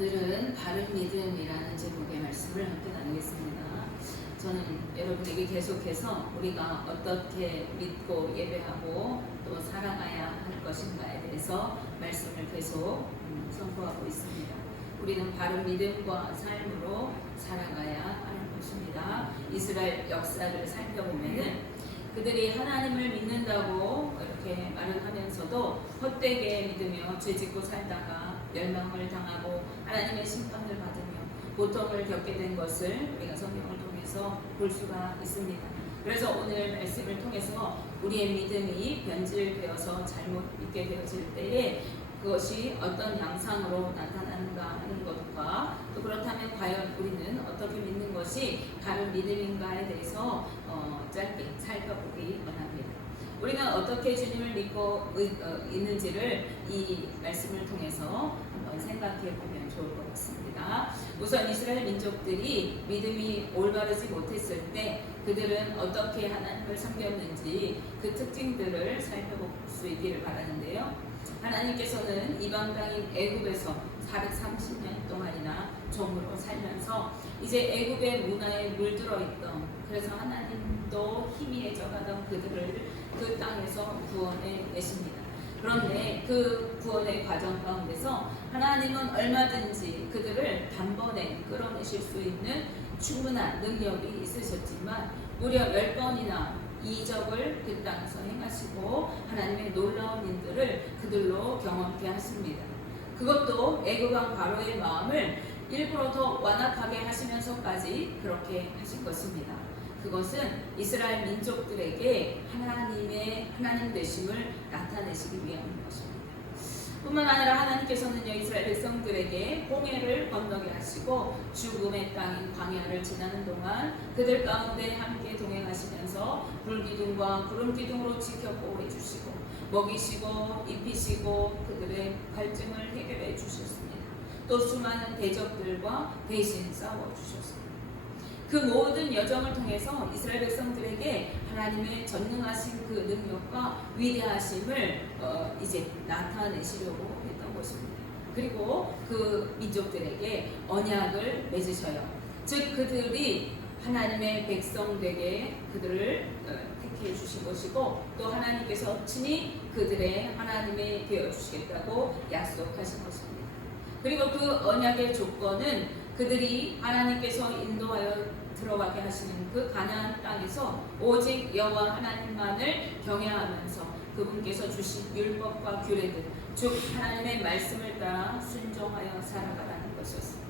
오늘은 바른 믿음이라는 제목의 말씀을 함께 나누겠습니다. 저는 여러분에게 계속해서 우리가 어떻게 믿고 예배하고 또 살아가야 할 것인가에 대해서 말씀을 계속 선포하고 있습니다. 우리는 바른 믿음과 삶으로 살아가야 하는 것입니다. 이스라엘 역사를 살펴보면은 그들이 하나님을 믿는다고 이렇게 말을 하면서도 헛되게 믿으며 죄짓고 살다가 멸망을 당하고 하나님의 심판을 받으며 고통을 겪게 된 것을 우리가 성경을 통해서 볼 수가 있습니다. 그래서 오늘 말씀을 통해서 우리의 믿음이 변질되어서 잘못 믿게 되어질 때에 그것이 어떤 양상으로 나타나는가 하는 것과 또 그렇다면 과연 우리는 어떻게 믿는 것이 바른 믿음인가에 대해서 짧게 살펴보기 원합니다. 우리는 어떻게 주님을 믿고 있는지를 이 말씀을 통해서 한번 생각해 보면 좋을 것 같습니다. 우선 이스라엘 민족들이 믿음이 올바르지 못했을 때 그들은 어떻게 하나님을 섬겼는지 그 특징들을 살펴볼 수 있기를 바라는데요. 하나님께서는 이방 땅인 애굽에서 430년 동안이나 종으로 살면서 이제 애굽의 문화에 물들어 있던, 그래서 하나님도 희미해져가던 그들을 그 땅에서 구원해 내십니다. 그런데 그 구원의 과정 가운데서 하나님은 얼마든지 그들을 단번에 끌어내실 수 있는 충분한 능력이 있으셨지만 무려 10번이나 이적을 그 땅에서 행하시고 하나님의 놀라운 일들을 그들로 경험케 하십니다. 그것도 애굽왕 바로의 마음을 일부러 더 완악하게 하시면서까지 그렇게 하신 것입니다. 그것은 이스라엘 민족들에게 하나님 되심을 나타내시기 위함인 것입니다. 뿐만 아니라 하나님께서는요, 이스라엘 백성들에게 홍해를 건너게 하시고 죽음의 땅인 광야를 지나는 동안 그들 가운데 함께 동행하시면서 불기둥과 구름기둥으로 지켜 보호해 주시고 먹이시고 입히시고 그들의 갈증을 해결해 주셨습니다. 또 수많은 대적들과 대신 싸워 주셨습니다. 그 모든 여정을 통해서 이스라엘 백성들에게 하나님의 전능하신 그 능력과 위대하심을 이제 나타내시려고 했던 것입니다. 그리고 그 민족들에게 언약을 맺으셔요. 즉 그들이 하나님의 백성 되게 그들을 택해 주신 것이고 또 하나님께서 친히 그들의 하나님이 되어 주시겠다고 약속하신 것입니다. 그리고 그 언약의 조건은 그들이 하나님께서 인도하여 들어가게 하시는 그 가나안 땅에서 오직 여호와 하나님만을 경외하면서 그분께서 주신 율법과 규례들, 즉 하나님의 말씀을 따라 순종하여 살아가라는 것이었습니다.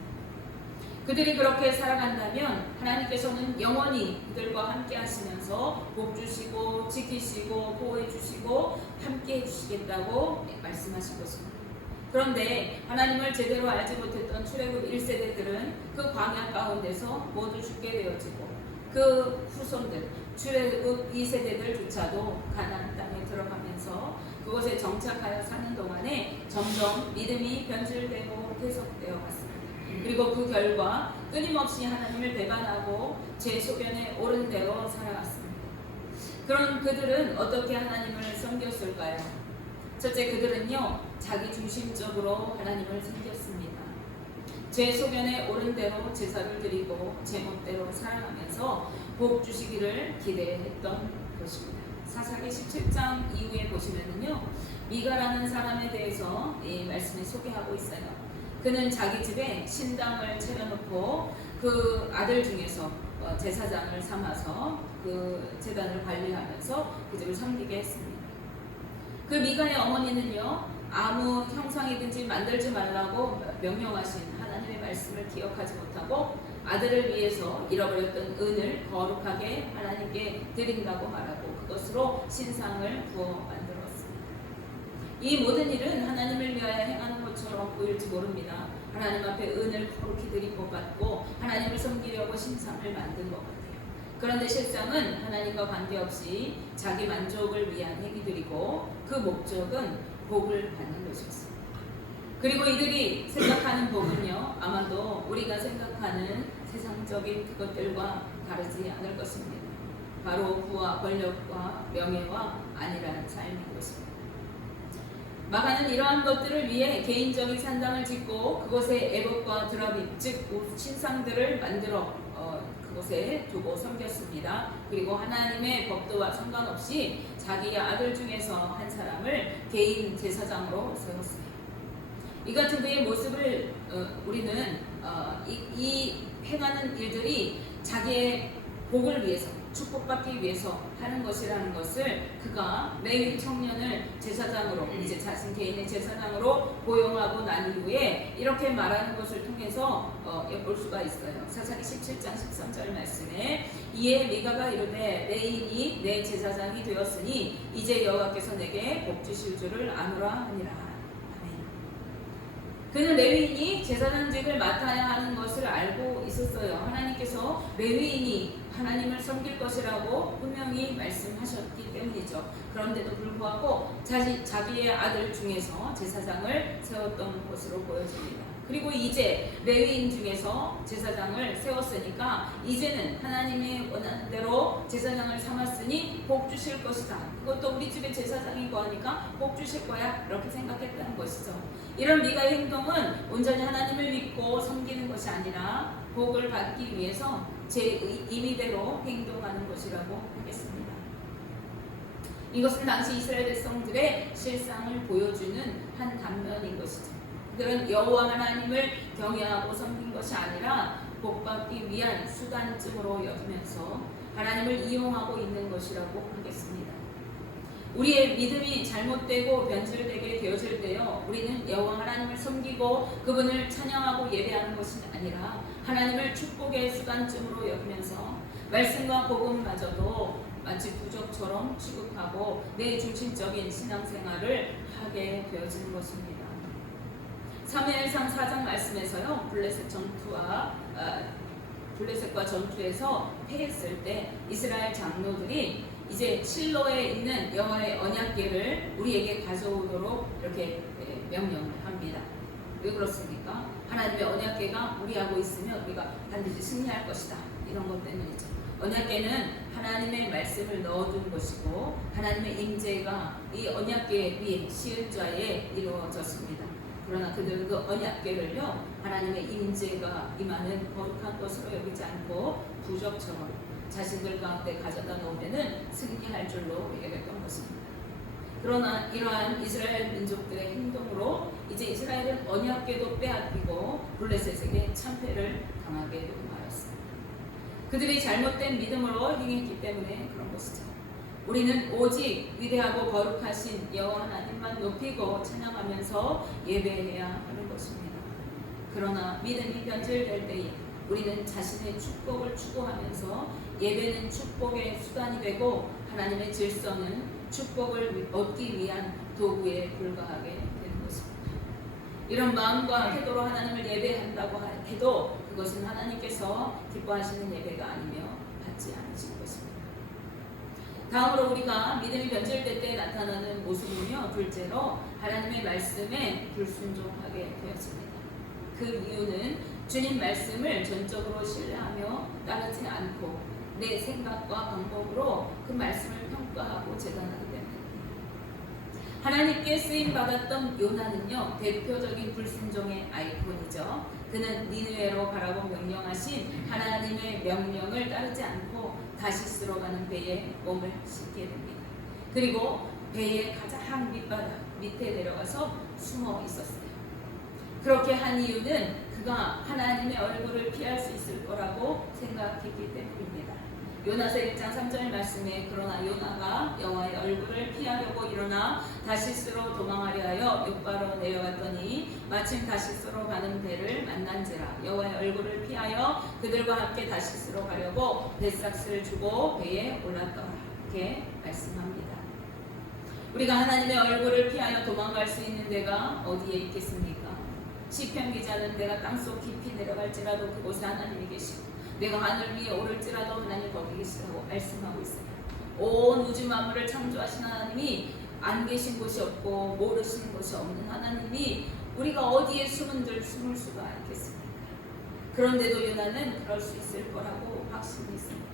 그들이 그렇게 살아간다면 하나님께서는 영원히 그들과 함께 하시면서 복 주시고 지키시고 보호해 주시고 함께 해 주시겠다고 말씀하신 것입니다. 그런데 하나님을 제대로 알지 못했던 출애굽 1세대들은 그 광야 가운데서 모두 죽게 되어지고 그 후손들 출애굽 2세대들조차도 가나안 땅에 들어가면서 그곳에 정착하여 사는 동안에 점점 믿음이 변질되고 계속되어 갔습니다. 그리고 그 결과 끊임없이 하나님을 배반하고 제 소변에 오른 대로 살아갔습니다. 그런 그들은 어떻게 하나님을 섬겼을까요? 첫째, 그들은요 자기 중심적으로 하나님을 섬겼습니다. 제 소견에 오른 대로 제사를 드리고 제멋대로 살아가면서 복 주시기를 기대했던 것입니다. 사사기 17장 이후에 보시면은요 미가라는 사람에 대해서 이 말씀에 소개하고 있어요. 그는 자기 집에 신당을 차려놓고 그 아들 중에서 제사장을 삼아서 그 제단을 관리하면서 그 집을 섬기게 했습니다. 그 미가의 어머니는요 아무 형상이든지 만들지 말라고 명령하신 하나님의 말씀을 기억하지 못하고 아들을 위해서 잃어버렸던 은을 거룩하게 하나님께 드린다고 말하고 그것으로 신상을 구워 만들었습니다. 이 모든 일은 하나님을 위하여 행하는 것처럼 보일지 모릅니다. 하나님 앞에 은을 거룩히 드린 것 같고 하나님을 섬기려고 신상을 만든 것 같아요. 그런데 실상은 하나님과 관계없이 자기 만족을 위한 행위들이고 그 목적은 복을 받는 것이었습니다. 그리고 이들이 생각하는 복은요 아마도 우리가 생각하는 세상적인 그것들과 다르지 않을 것입니다. 바로 부와 권력과 명예와 안일한 삶인 것입니다. 마가는 이러한 것들을 위해 개인적인 산당을 짓고 그곳에 에봇과 드라빔 즉 신상들을 만들어 그곳에 두고 섬겼습니다. 그리고 하나님의 법도와 상관없이 자기의 아들 중에서 한 사람을 개인 제사장으로 세웠어요. 이 같은 그의 모습을 우리는 이 행하는 일들이 자기의 복을 위해서 축복받기 위해서 하는 것이라는 것을 그가 레위 청년을 제사장으로 이제 자신 개인의 제사장으로 고용하고 난 이후에 이렇게 말하는 것을 통해서 엿볼 수가 있어요. 사사기 17장 13절 말씀에 이에 미가가 이르되 레인이 내 제사장이 되었으니 이제 여호와께서 내게 복 주실 줄을 아노라 하니라. 그는 레위인이 제사장직을 맡아야 하는 것을 알고 있었어요. 하나님께서 레위인이 하나님을 섬길 것이라고 분명히 말씀하셨기 때문이죠. 그런데도 불구하고 자기의 아들 중에서 제사장을 세웠던 것으로 보여집니다. 그리고 이제 레위인 중에서 제사장을 세웠으니까 이제는 하나님이 원하는 대로 제사장을 삼았으니 복 주실 것이다. 그것도 우리 집에 제사장이고 하니까 복 주실 거야. 이렇게 생각했다는 것이죠. 이런 미가의 행동은 온전히 하나님을 믿고 섬기는 것이 아니라 복을 받기 위해서 제 임의대로 행동하는 것이라고 하겠습니다. 이것은 당시 이스라엘 백성들의 실상을 보여주는 한 단면인 것이죠. 그들은 여호와 하나님을 경외하고 섬긴 것이 아니라 복받기 위한 수단쯤으로 여기면서 하나님을 이용하고 있는 것이라고 하겠습니다. 우리의 믿음이 잘못되고 변질되게 되어질 때요, 우리는 여호와 하나님을 섬기고 그분을 찬양하고 예배하는 것이 아니라 하나님을 축복의 수단쯤으로 여기면서 말씀과 복음마저도 마치 부적처럼 취급하고 내 중심적인 신앙생활을 하게 되어지는 것입니다. 사무엘상 4장 말씀에서요, 블레셋과 전투에서 패했을 때 이스라엘 장로들이 이제 실로에 있는 여호와의 언약궤를 우리에게 가져오도록 이렇게 명령을 합니다. 왜 그렇습니까? 하나님의 언약궤가 우리하고 있으면 우리가 반드시 승리할 것이다. 이런 것 때문이죠. 언약궤는 하나님의 말씀을 넣어둔 것이고 하나님의 임재가 이 언약궤 위에 시은자에 이루어졌습니다. 그러나 그들은 그 언약궤를요, 하나님의 임재가 임하는 거룩한 것으로 여기지 않고 부적처럼 자신들 가운데 가져다 놓으면은 승리할 줄로 여겼던 것입니다. 그러나 이러한 이스라엘 민족들의 행동으로 이제 이스라엘은 언약궤도 빼앗기고 블레셋에게 참패를 당하게 되고 말았습니다. 그들이 잘못된 믿음으로 행했기 때문에 그런 것이죠. 우리는 오직 위대하고 거룩하신 여호와 하나님만 높이고 찬양하면서 예배해야 하는 것입니다. 그러나 믿음이 변질될 때에 우리는 자신의 축복을 추구하면서 예배는 축복의 수단이 되고 하나님의 질서는 축복을 얻기 위한 도구에 불과하게 되는 것입니다. 이런 마음과 태도로 하나님을 예배한다고 해도 그것은 하나님께서 기뻐하시는 예배가 아니며 받지 않으신 것입니다. 다음으로 우리가 믿음이 변질될 때 나타나는 모습은요, 둘째로 하나님의 말씀에 불순종하게 되었습니다. 그 이유는 주님 말씀을 전적으로 신뢰하며 따르지 않고 내 생각과 방법으로 그 말씀을 평가하고 재단하기 때문입니다. 하나님께 쓰임받았던 요나는요, 대표적인 불순종의 아이콘이죠. 그는 니느웨로 가라고 명령하신 하나님의 명령을 따르지 않고 다시스로 가는 배에 몸을 싣게 됩니다. 그리고 배의 가장 밑바닥 밑에 내려가서 숨어 있었어요. 그렇게 한 이유는 그가 하나님의 얼굴을 피할 수 있을 거라고 생각했기 때문입니다. 요나서 1장 3절 말씀에 그러나 요나가 여호와의 얼굴을 피하려고 일어나 다시스로 도망하려 하여 욥바로 내려갔더니 마침 다시스로 가는 배를 만난지라 여호와의 얼굴을 피하여 그들과 함께 다시스로 가려고 뱃삭스를 주고 배에 올랐더라. 이렇게 말씀합니다. 우리가 하나님의 얼굴을 피하여 도망갈 수 있는 데가 어디에 있겠습니까? 시편 기자는 내가 땅속 깊이 내려갈지라도 그곳에 하나님이 계시고 내가 하늘 위에 오를지라도 하나님 거기 계시다고 말씀하고 있어요. 온 우주 만물을 창조하신 하나님이 안 계신 곳이 없고 모르시는 곳이 없는 하나님이 우리가 어디에 숨을 수가 있겠습니까? 그런데도 요나는 그럴 수 있을 거라고 확신이 있습니다.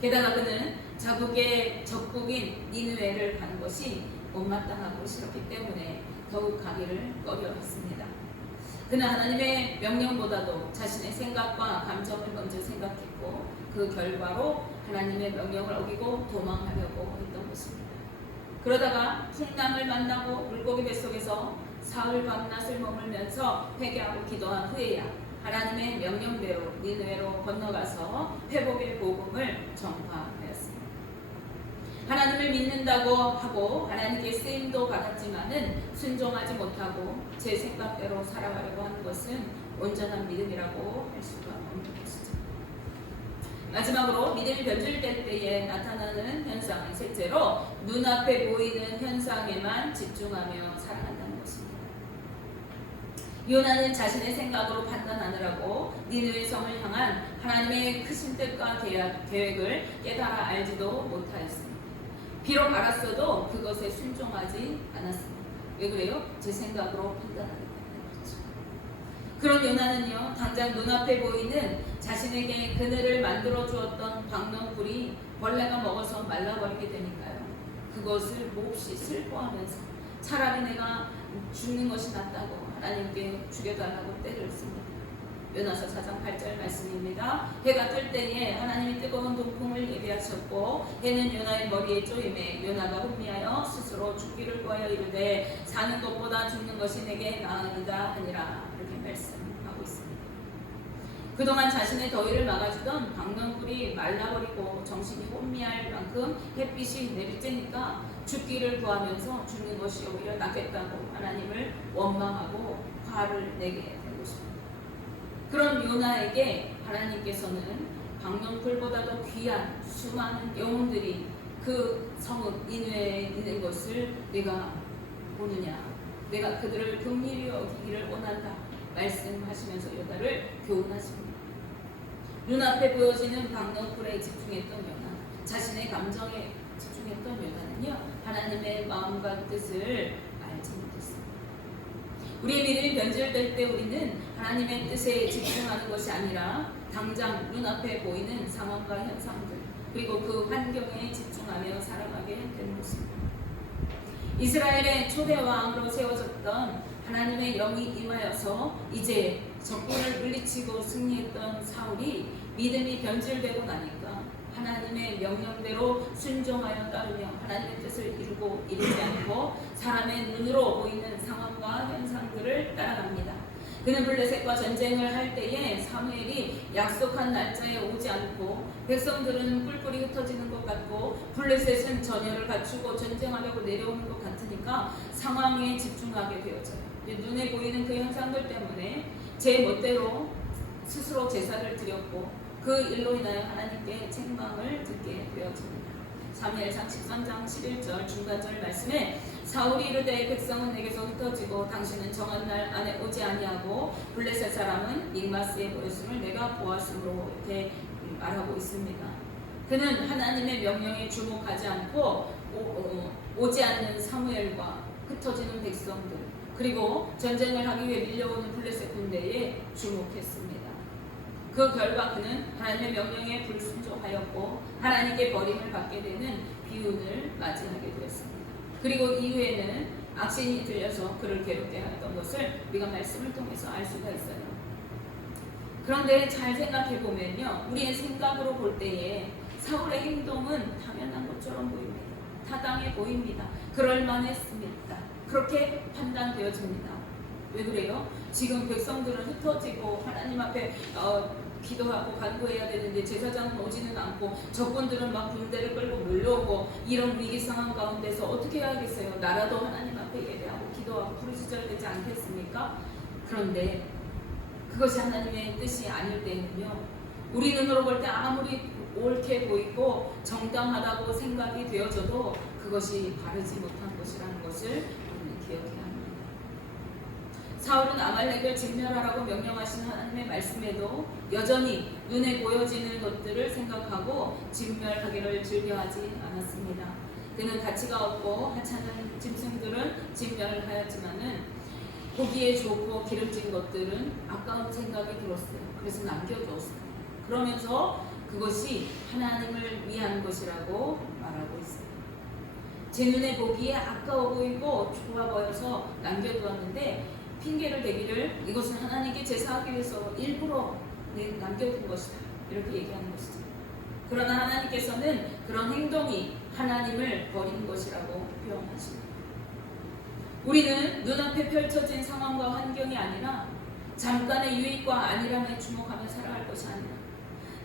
게다가 그는 자국의 적국인 니느웨를 가는 것이 못마땅하고 싫었기 때문에 더욱 가기를 꺼려했습니다. 그는 하나님의 명령보다도 자신의 생각과 감정을 먼저 생각했고 그 결과로 하나님의 명령을 어기고 도망하려고 했던 것입니다. 그러다가 풍랑을 만나고 물고기 뱃속에서 사흘 밤낮을 머물면서 회개하고 기도한 후에야 하나님의 명령대로 니느웨로 건너가서 회복의 복음을 전파하였습니다. 하나님을 믿는다고 하고 하나님께 쓰임도 받았지만은 순종하지 못하고 제 생각대로 살아가려고 하는 것은 온전한 믿음이라고 할 수가 없는 것이죠. 마지막으로 믿음이 변질될 때에 나타나는 현상은 셋째로 눈앞에 보이는 현상에만 집중하며 살아간다는 것입니다. 요나는 자신의 생각으로 판단하느라고 니느웨 성을 향한 하나님의 크신 뜻과 계획을 깨달아 알지도 못하였습니다. 비록 알았어도 그것에 순종하지 않았습니다. 왜 그래요? 제 생각으로 판단하기 때문에 그렇죠. 그런 요나는요, 당장 눈앞에 보이는 자신에게 그늘을 만들어 주었던 광명불이 벌레가 먹어서 말라버리게 되니까요. 그것을 몹시 슬퍼하면서 차라리 내가 죽는 것이 낫다고 하나님께 죽여달라고 때를 씁니다. 요나서 4장 8절 말씀입니다. 해가 뜰 때에 하나님이 뜨거운 동풍을 예비하셨고 해는 요나의 머리에 쪼임에 요나가 혼미하여 스스로 죽기를 구하여 이르되 사는 것보다 죽는 것이 내게 나으니라 하니라. 이렇게 말씀하고 있습니다. 그동안 자신의 더위를 막아주던 광명불이 말라버리고 정신이 혼미할 만큼 햇빛이 내리쬐니까 죽기를 구하면서 죽는 것이 오히려 낫겠다고 하나님을 원망하고 화를 내게 된 것입니다. 그런 요나에게 하나님께서는 광명불보다도 귀한 수많은 영혼들이 그 성읍 니느웨에 있는 것을 내가 보느냐, 내가 그들을 긍휼히 여기기를 원한다 말씀하시면서 요나를 교훈하십니다. 눈앞에 보여지는 광명불에 집중했던 요나, 자신의 감정에 집중했던 요나는요, 하나님의 마음과 뜻을 알지 못했습니다. 우리의 믿음이 변질될 때 우리는 하나님의 뜻에 집중하는 것이 아니라 당장 눈앞에 보이는 상황과 현상들, 그리고 그 환경에 집중하며 살아가게 되는 것입니다. 이스라엘의 초대왕으로 세워졌던 하나님의 영이 임하여서 이제 적군을 물리치고 승리했던 사울이 믿음이 변질되고 나니까 하나님의 명령대로 순종하여 따르며 하나님의 뜻을 이루고 이루지 않고 사람의 눈으로 보이는 상황과 현상들을 따라갑니다. 그는 블레셋과 전쟁을 할 때에 사무엘이 약속한 날짜에 오지 않고 백성들은 뿔뿔이 흩어지는 것 같고 블레셋은 전열을 갖추고 전쟁하려고 내려오는 것 같으니까 상황에 집중하게 되어져요. 눈에 보이는 그 현상들 때문에 제 멋대로 스스로 제사를 드렸고 그 일로 인하여 하나님께 책망을 듣게 되어집니다. 사무엘상 13장 11절 중간절 말씀에 사울이 이르되 백성은 내게서 흩어지고 당신은 정한 날 안에 오지 아니하고 블레셋 사람은 믹마스에 모였음을 내가 보았으므로 이렇게 말하고 있습니다. 그는 하나님의 명령에 주목하지 않고 오지 않는 사무엘과 흩어지는 백성들, 그리고 전쟁을 하기 위해 밀려오는 블레셋 군대에 주목했습니다. 그 결과 그는 하나님의 명령에 불순종하였고 하나님께 버림을 받게 되는 비운을 맞이하게 되었습니다. 그리고 이후에는 악신이 들려서 그를 괴롭게 하였던 것을 우리가 말씀을 통해서 알 수가 있어요. 그런데 잘 생각해 보면요, 우리의 생각으로 볼 때에 사울의 행동은 당연한 것처럼 보입니다. 타당해 보입니다. 그럴만했습니다. 그렇게 판단되어집니다. 왜 그래요? 지금 백성들은 흩어지고 하나님 앞에 기도하고 간구해야 되는데 제사장은 오지는 않고 적군들은 막 군대를 끌고 몰려오고 이런 위기 상황 가운데서 어떻게 해야겠어요? 나라도 하나님 앞에 예배하고 기도하고 부르짖어야 되지 않겠습니까? 그런데 그것이 하나님의 뜻이 아닐 때는요, 우리 눈으로 볼 때 아무리 옳게 보이고 정당하다고 생각이 되어져도 그것이 바르지 못한 것이라는 것을 우리는 기억해야 합니다. 사울은 아말렉을 진멸하라고 명령하신 하나님의 말씀에도 여전히 눈에 보여지는 것들을 생각하고 진멸하기를 즐겨하지 않았습니다. 그는 가치가 없고 하찮은 짐승들은 진멸하였지만은 보기에 좋고 기름진 것들은 아까운 생각이 들었어요. 그래서 남겨두었어요. 그러면서 그것이 하나님을 위한 것이라고 말하고 있어요. 제 눈에 보기에 아까워 보이고 좋아 보여서 남겨두었는데 핑계를 대기를 이것은 하나님께 제사하기 위해서 일부러 남겨둔 것이다. 이렇게 얘기하는 것이죠. 그러나 하나님께서는 그런 행동이 하나님을 버리는 것이라고 표현하십니다. 우리는 눈앞에 펼쳐진 상황과 환경이 아니라 잠깐의 유익과 안일함에 주목하며 살아갈 것이 아니라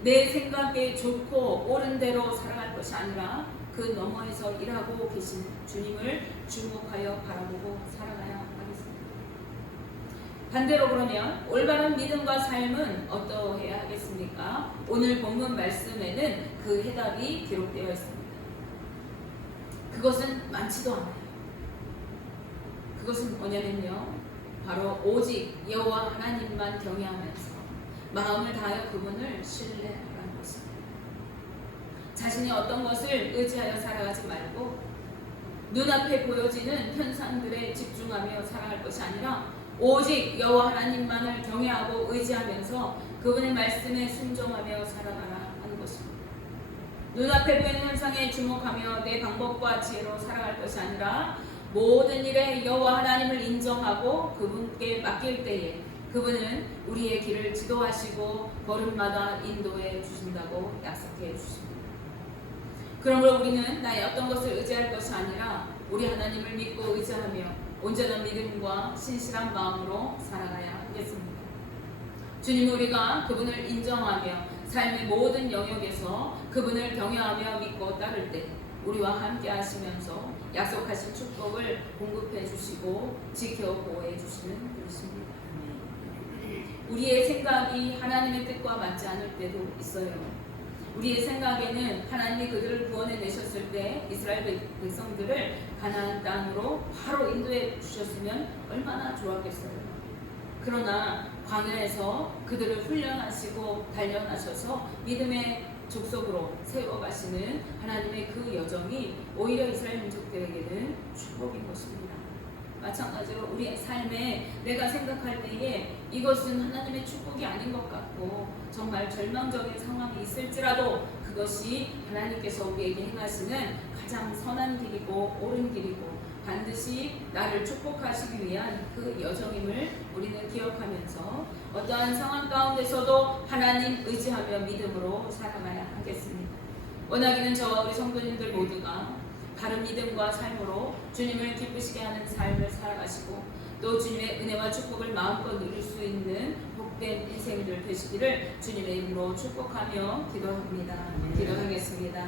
내 생각에 좋고 옳은 대로 살아갈 것이 아니라 그 너머에서 일하고 계신 주님을 주목하여 바라보고 살아가야 하겠습니다. 반대로 그러면 올바른 믿음과 삶은 어떠해야 하겠습니까? 오늘 본문 말씀에는 그 해답이 기록되어 있습니다. 그것은 많지도 않아요. 그것은 뭐냐면요, 바로 오직 여호와 하나님만 경외하면서 마음을 다하여 그분을 신뢰하라는 것입니다. 자신이 어떤 것을 의지하여 살아가지 말고 눈앞에 보여지는 현상들에 집중하며 살아갈 것이 아니라 오직 여호와 하나님만을 경외하고 의지하면서 그분의 말씀에 순종하며 살아가라 하는 것입니다. 눈앞에 보이는 현상에 주목하며 내 방법과 지혜로 살아갈 것이 아니라 모든 일에 여호와 하나님을 인정하고 그분께 맡길 때에 그분은 우리의 길을 지도하시고 걸음마다 인도해 주신다고 약속해 주십니다. 그러므로 우리는 나의 어떤 것을 의지할 것이 아니라 우리 하나님을 믿고 의지하며 온전한 믿음과 신실한 마음으로 살아가야 하겠습니다. 주님, 우리가 그분을 인정하며 삶의 모든 영역에서 그분을 경외하며 믿고 따를 때 우리와 함께 하시면서 약속하신 축복을 공급해 주시고 지켜 보호해 주시는 분이십니다. 우리의 생각이 하나님의 뜻과 맞지 않을 때도 있어요. 우리의 생각에는 하나님이 그들을 구원해 내셨을 때 이스라엘 백성들을 가나안 땅으로 바로 인도해 주셨으면 얼마나 좋았겠어요. 그러나 광야에서 그들을 훈련하시고 단련하셔서 믿음의 족속으로 세워가시는 하나님의 그 여정이 오히려 이스라엘 민족들에게는 축복인 것입니다. 마찬가지로 우리의 삶에 내가 생각할 때에 이것은 하나님의 축복이 아닌 것 같고 정말 절망적인 상황이 있을지라도 그것이 하나님께서 우리에게 행하시는 가장 선한 길이고 옳은 길이고 반드시 나를 축복하시기 위한 그 여정임을 우리는 기억하면서 어떠한 상황 가운데서도 하나님 의지하며 믿음으로 살아가야 하겠습니다. 원하기는 저와 우리 성도님들 모두가 바른 믿음과 삶으로 주님을 기쁘시게 하는 삶을 살아가시고 또 주님의 은혜와 축복을 마음껏 누릴 수 있는 복된 인생들 되시기를 주님의 이름으로 축복하며 기도합니다. 기도하겠습니다.